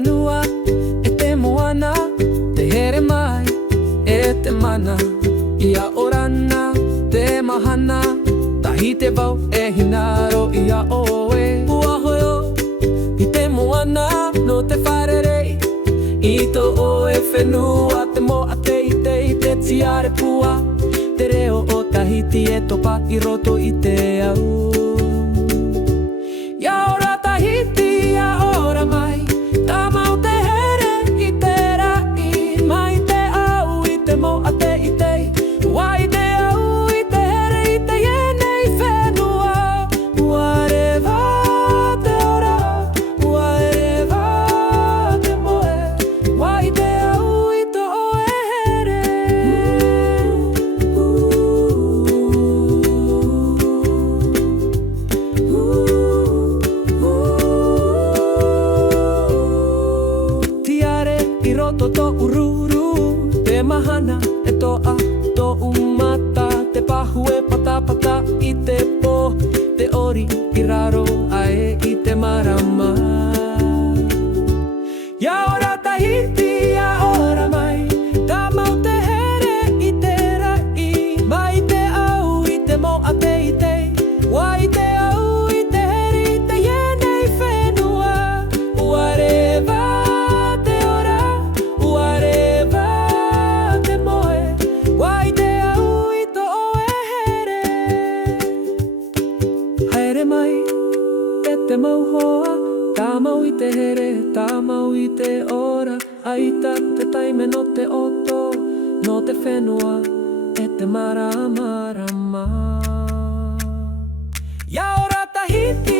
Fenua, te Moana, te here mai, te mana. Ia orana, te mahana, Tahiti vau hinaaro, ā'au Uahoyo, te Moana, no te farerei. Ito Fenua, te moa teitei, te Tiare pua. Te reo o Tahiti topa roto te ā'au. Ia ora Tahiti, ia ora mai, Tāmau te here te rai. Mai te ā'au te moa teitei, wai te ā'au te here te ienei Fenua. Ua reva te ora, ua reva te moe, wai te ā'au to here. Tiare roto to rouru, te mahana toa to umata, te pahue patapata te po, te ori raro ae te marama. Ia ora Tahiti, ia ora mai, Tāmau te here te rai. Mai te ā'au te moa teitei, wai te ā'au te here te ienei Fenua. Ua reva te ora, ua reva te moe, wai te ā'au to here. Haere mai, te mau hoa, Tāmau te here, Tāmau te ora. Aita te taime no te oto, no te Fenua, te marama. Ia ora Tahiti,